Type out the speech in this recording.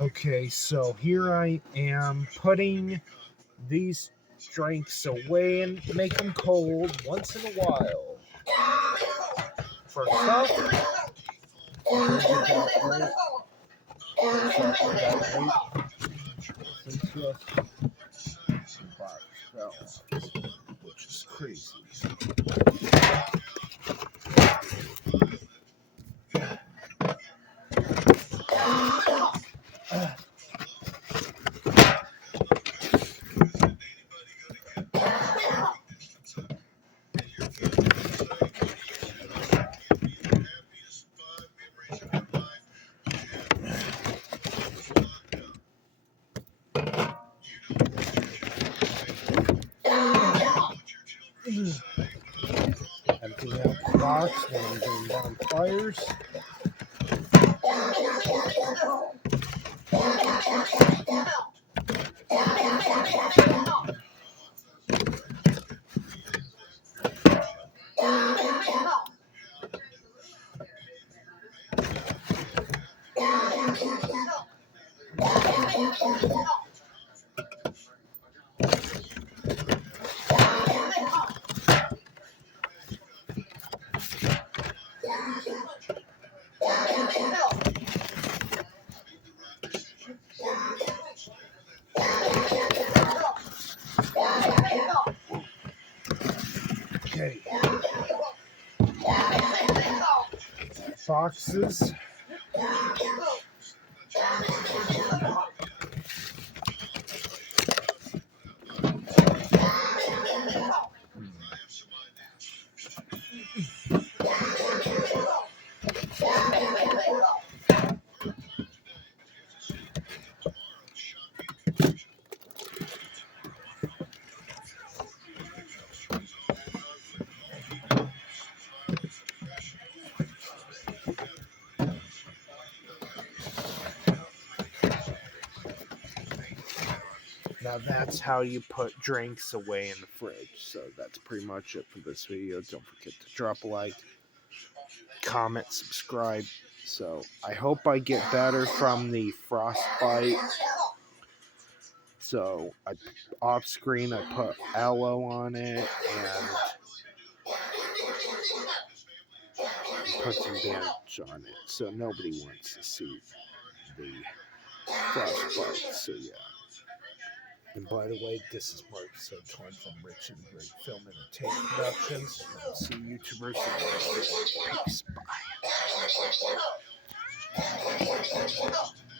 Okay, so here I am putting these drinks away and make them cold once in a while. First off, here's the chocolate. Since yes, box fell off, which is crazy. Emptying out the box, then I'm doing bonfires. Okay. Boxes. Now that's how you put drinks away in the fridge. So that's pretty much it for this video. Don't forget to drop a like, comment, subscribe. So I hope I get better from the frostbite. So off screen I put aloe on it and put some bandage on it. So nobody wants to see the frostbite. So yeah. And by the way, this is Mark episode 20 from Rich and Great Film Entertainment Productions. See YouTubers. Peace. Bye.